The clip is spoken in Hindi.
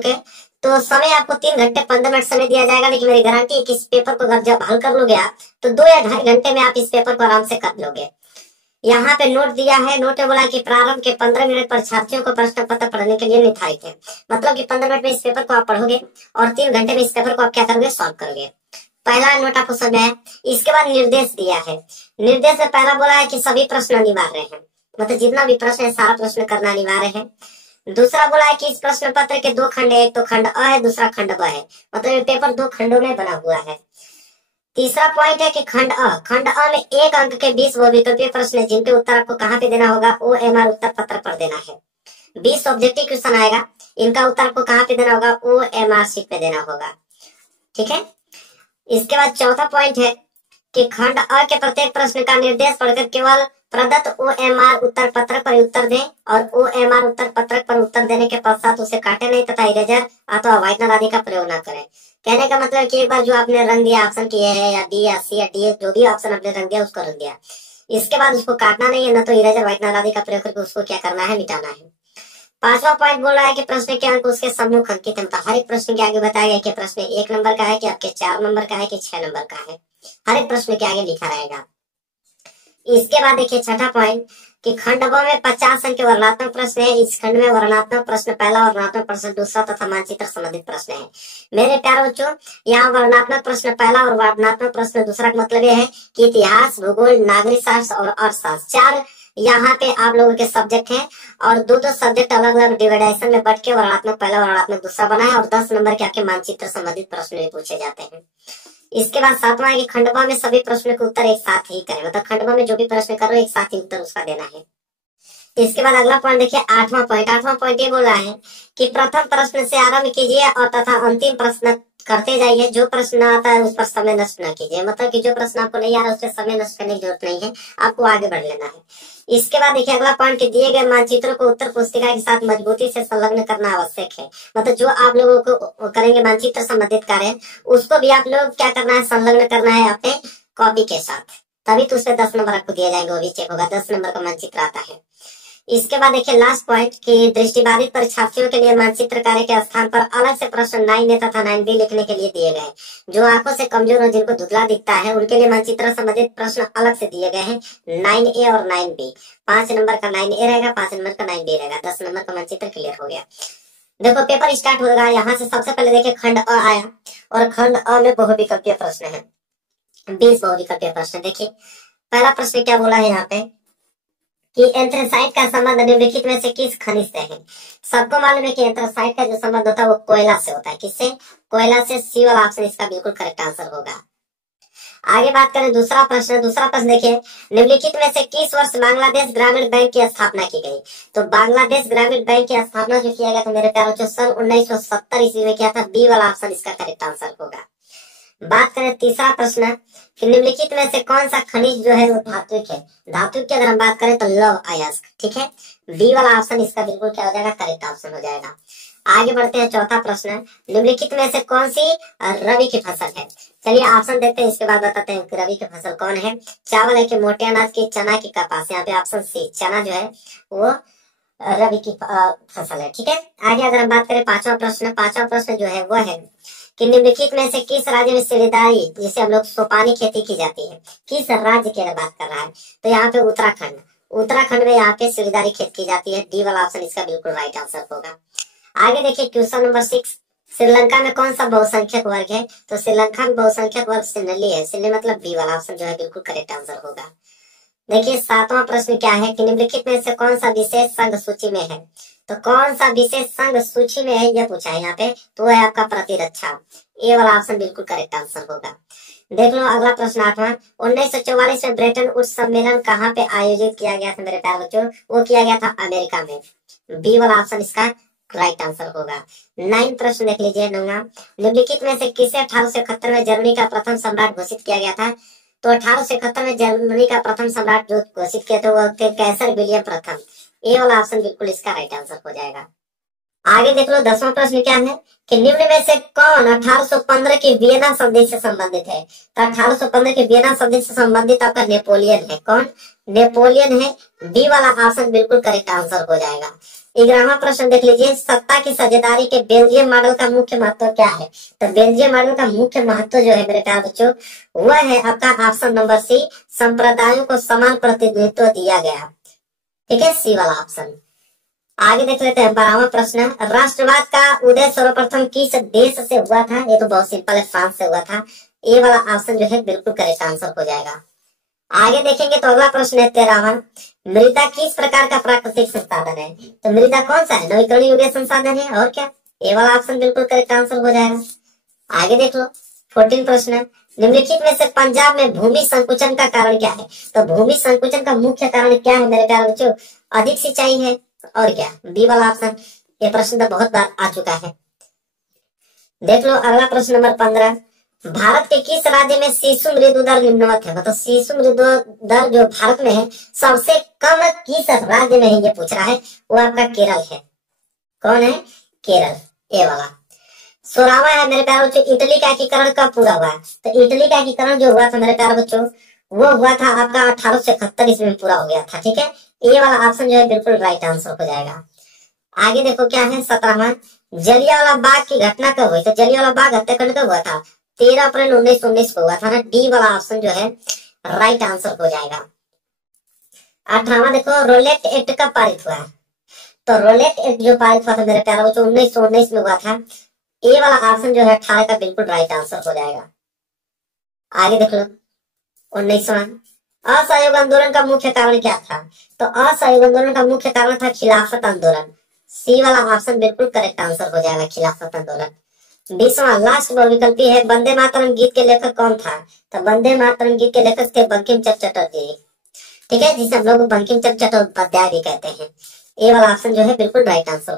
ओके, तो समय आपको 3 घंटे 15 मिनट समय दिया जाएगा, लेकिन मेरी गारंटी है कि इस पेपर को अगर जब हल कर लोगे आप तो 2 या 2.5 घंटे में आप इस पेपर को आराम से कर लोगे। यहाँ पे नोट दिया है, नोट में बोला कि प्रारंभ के 15 मिनट परीक्षार्थियों को प्रश्न पत्र पढ़ने के लिए निर्धारित है। मतलब कि 15 मिनट में इस पेपर को आप पढ़ोगे और 3 घंटे में इस पेपर को आप क्या करोगे, सॉल्व करोगे। पहला नोट आपको समझ में आया। इसके बाद निर्देश दिया है। निर्देश में पहला बोला है कि सभी प्रश्न अनिवार्य है, मतलब जितना भी प्रश्न है सारा प्रश्न करना अनिवार्य है। दूसरा बोला है कि इस प्रश्न पत्र के 2 खंड है, एक तो खंड अ है, दूसरा खंड ब है, मतलब ये पेपर 2 खंडों में बना हुआ है। तीसरा पॉइंट है कि खंड अ में 1 अंक के 20 वो विकल्पीय प्रश्न है, जिनके उत्तर आपको कहाँ पे देना होगा, OMR उत्तर पत्र पर देना है। 20 ऑब्जेक्टिव क्वेश्चन आएगा, इनका उत्तर आपको कहाँ पे देना होगा, OMR शीट पे देना होगा। ठीक है। इसके बाद चौथा पॉइंट है कि खंड अ के प्रत्येक प्रश्न का निर्देश पढ़कर केवल प्रदत्त OMR उत्तर पत्रक पर उत्तर दें और OMR उत्तर पत्रक पर उत्तर देने के पश्चात उसे काटे नहीं तथा इरेजर अथवा व्हाइटनर आदि का प्रयोग न करें। कहने का मतलब कि एक बार जो आपने रंग दिया ऑप्शन की है या डी या सी या डी, जो भी ऑप्शन आपने रंग दिया उसको रंग दिया, इसके बाद उसको काटना नहीं है, न तो इरेजर व्हाइटनर आदि का प्रयोग करके उसको क्या करना है, मिटाना है। पांचवा पॉइंट बोल रहा है कि प्रश्न के अंक उसके सम्मुख अंकित है, मतलब हर एक प्रश्न के आगे बताया गया कि प्रश्न 1 नंबर का है कि आपके 4 नंबर का है कि 6 नंबर का है, हर एक प्रश्न के आगे लिखा रहेगा। इसके बाद देखिए छठा पॉइंट कि खंड ब में 50 अंक के वर्णनात्मक प्रश्न है। इस खंड में वर्णनात्मक प्रश्न पहला, वर्णनात्मक प्रश्न दूसरा तथा मानचित्र संबंधित प्रश्न है। मेरे प्यारे बच्चों, यहाँ वर्णनात्मक प्रश्न पहला और वर्णनात्मक प्रश्न दूसरा का मतलब यह है कि इतिहास, भूगोल, नागरिक शास्त्र और अर्थशास्त्र 4 यहाँ पे आप लोगों के सब्जेक्ट हैं और 2-2 सब्जेक्ट अलग अलग डिवाइडेशन में बट के वर्णनात्मक पहला वर्णनात्मक दूसरा बना है और 10 नंबर के आपके मानचित्र संबंधित प्रश्न भी पूछे जाते हैं। इसके बाद 7वां है कि खंडवा में सभी प्रश्नों के उत्तर एक साथ ही करें, मतलब खंडवा में जो भी प्रश्न करो एक साथ ही उत्तर उसका देना है। इसके बाद अगला पॉइंट देखिए 8वां पॉइंट ये बोल रहा है कि प्रथम प्रश्न से आरंभ कीजिए और तथा अंतिम प्रश्न करते जाइए, जो प्रश्न आता है उस पर समय नष्ट न कीजिए, मतलब कि जो प्रश्न आपको नहीं आ रहा उस पर समय नष्ट करने की जरूरत नहीं है, आपको आगे बढ़ लेना है। इसके बाद देखिए अगला पॉइंट कि दिए गए मानचित्रों को उत्तर पुस्तिका के साथ मजबूती से संलग्न करना आवश्यक है, मतलब जो आप लोगों को करेंगे मानचित्र संबंधित कार्य उसको भी आप लोग क्या करना है, संलग्न करना है अपने कॉपी के साथ, तभी तो उससे 10 नंबर आपको दिए जाएंगे, वो भी चेक होगा, 10 नंबर का मानचित्र आता है। इसके बाद देखिए लास्ट पॉइंट कि दृष्टिबाधित परीक्षार्थियों के लिए मानचित्र कार्य के स्थान पर अलग से प्रश्न 9A तथा 9B लिखने के लिए दिए गए। जो आंखों से कमजोर और जिनको धुंधला दिखता है उनके लिए मानचित्र संबंधित प्रश्न अलग से दिए गए हैं, 9A और 9B। 5 नंबर का 9A रहेगा, 5 नंबर का 9B रहेगा, 10 नंबर का मानचित्र क्लियर हो गया। देखो पेपर स्टार्ट होगा, यहाँ से सबसे पहले देखिए खंड अ आया और खंड अ में बहुविकल्पीय प्रश्न है, 20 बहुविकल्पीय प्रश्न। देखिए पहला प्रश्न क्या बोला है यहाँ पे कि एंथ्रेसाइट का संबंध निम्नलिखित में से किस खनिज से है। सबको मालूम है कि एंथ्रेसाइट का जो संबंध होता है वो कोयला से होता है, किससे, कोयला से। सी वाला ऑप्शन इसका बिल्कुल करेक्ट आंसर होगा। आगे बात करें दूसरा प्रश्न देखिए निम्नलिखित में से किस वर्ष बांग्लादेश ग्रामीण बैंक की स्थापना की गई। तो बांग्लादेश ग्रामीण बैंक की स्थापना जो किया गया था मेरे प्यारों बच्चों सन 1970 ईस्वी में किया था, बी वाला ऑप्शन इसका करेक्ट आंसर होगा। बात करें तीसरा प्रश्न कि निम्नलिखित में से कौन सा खनिज जो है वो धात्विक है। धातुक की अगर हम बात करें तो लौह अयस्क, ठीक है, बी वाला ऑप्शन इसका बिल्कुल क्या हो जाएगा, करेक्ट ऑप्शन हो जाएगा। आगे बढ़ते हैं चौथा प्रश्न, निम्नलिखित में से कौन सी रबी की फसल है। चलिए ऑप्शन देते हैं, इसके बाद बताते हैं कि रबी की फसल कौन है। चावल है कि मोटे अनाज की, चना की, कपास। यहाँ पे ऑप्शन सी चना जो है वो रबी की फसल है, ठीक है। आगे अगर हम बात करें पांचवा प्रश्न जो है वो है कि निम्नलिखित में से किस राज्य में सीढ़ीदारी जिसे हम लोग सोपानी खेती की जाती है, किस राज्य की बात कर रहा है। तो यहाँ पे उत्तराखंड में यहाँ पे सीढ़ीदारी खेती की जाती है, डी वाला ऑप्शन इसका बिल्कुल राइट आंसर होगा। आगे देखिए क्वेश्चन नंबर 6, श्रीलंका में कौन सा बहुसंख्यक वर्ग है। तो श्रीलंका में बहुसंख्यक वर्ग सिन्हली है, सिन्हली मतलब बी वाला ऑप्शन जो है बिल्कुल करेक्ट आंसर होगा। देखिए 7वां प्रश्न क्या है कि निम्नलिखित में से कौन सा विशेष संघ सूची में है। तो कौन सा विशेष संघ सूची में है यह पूछा है यहाँ पे, तो है आपका प्रतिरक्षा, ए वाला ऑप्शन बिल्कुल करेक्ट आंसर होगा। देख लो अगला प्रश्न 8वां, 1944 में ब्रेटन वुड्स सम्मेलन कहाँ पे आयोजित किया गया था मेरे प्यारे बच्चों, वो किया गया था अमेरिका में, बी वाला ऑप्शन इसका राइट आंसर होगा। 9 प्रश्न देख लीजिए 9वां, निम्नलिखित में से किसे 1871 में जर्मनी का प्रथम सम्राट घोषित किया गया था। तो 1871 में जर्मनी का प्रथम सम्राट जो घोषित किया था वो थे कैसर विलियम प्रथम, ए वाला ऑप्शन बिल्कुल इसका राइट आंसर हो जाएगा। आगे देख लो 10वां प्रश्न क्या है कि निम्न में से कौन 1815 की वियना संधि से संबंधित है। तो 1815 की वियना संधि से संबंधित आपका नेपोलियन है, कौन, नेपोलियन है, बी वाला ऑप्शन बिल्कुल करेक्ट आंसर हो जाएगा। 11वां प्रश्न देख लीजिए, सत्ता की साझेदारी के बेल्जियम मॉडल का मुख्य महत्व क्या है? तो बेल्जियम मॉडल का मुख्य महत्व जो है मेरे प्यारे बच्चों, वह है आपका ऑप्शन नंबर सी, संप्रदायों को समान प्रतिनिधित्व दिया गया। ठीक है, सी वाला ऑप्शन। आगे देख लेते हैं 12वां प्रश्न, राष्ट्रवाद का उदय सर्वप्रथम किस देश से हुआ था? ये तो बहुत सिंपल है, फ्रांस से हुआ था। ये वाला ऑप्शन जो है बिल्कुल करेक्ट आंसर हो जाएगा। आगे देखेंगे तो अगला प्रश्न है 13वां, मृदा किस प्रकार का प्राकृतिक संसाधन है? तो मृदा कौन सा है? नवीकरणीय संसाधन है, और क्या? ये वाला ऑप्शन बिल्कुल करेक्ट आंसर हो जाएगा। आगे देख लो 14 प्रश्न, निम्नलिखित में से पंजाब में भूमि संकुचन का कारण क्या है? तो भूमि संकुचन का मुख्य कारण क्या है मेरे प्यारे बच्चों? अधिक सिंचाई है, और क्या? बी वाला ऑप्शन। ये प्रश्न तो बहुत बार आ चुका है। देख लो अगला प्रश्न नंबर 15, भारत के किस राज्य में शिशु मृत्यु दर निम्नवत है? मतलब शिशु मृत्यु दर जो भारत में है सबसे कम किस राज्य में है, ये पूछ रहा है। वो आपका केरल है। कौन है? केरल। ए वाला। 16वां है मेरे प्यारे बच्चों, इटली का एकीकरण कब पूरा हुआ? तो इटली का एकीकरण जो हुआ था मेरे प्यारे बच्चों, वो हुआ था आपका 1871 ईस्वी में पूरा हो गया था। ठीक है, ये वाला ऑप्शन जो है बिल्कुल राइट आंसर हो जाएगा। आगे देखो क्या है 17वां, जलियांवाला बाग की घटना कब हुई? तो जलियांवाला बाग हत्याकांड कब हुआ था? 13 अप्रैल 1919 को हुआ था ना। डी वाला ऑप्शन जो है राइट आंसर हो जाएगा। 18वां देखो, रोलेट एक्ट कब पारित हुआ? तो रोलेट एक्ट जो पारित हुआ था मेरे प्यारे बच्चों 1919 में हुआ था। ए वाला ऑप्शन जो है 18 का बिल्कुल राइट आंसर हो जाएगा। आगे देख लो 19वां, असहयोग आंदोलन का मुख्य कारण क्या था? तो असहयोग आंदोलन का मुख्य कारण था खिलाफत आंदोलन। सी वाला ऑप्शन बिल्कुल करेक्ट आंसर हो जाएगा, खिलाफत आंदोलन। 20वां लास्ट बहुविकल्पी है, वंदे मातरम गीत के लेखक कौन था? तो वंदे मातरम गीत के लेखक थे बंकिम चंद्र चटर्जी। ठीक है, जिसे हम लोग बंकिम चंद्र चट्टोपाध्याय भी कहते हैं। ये वाला ऑप्शन जो है बिल्कुल राइट आंसर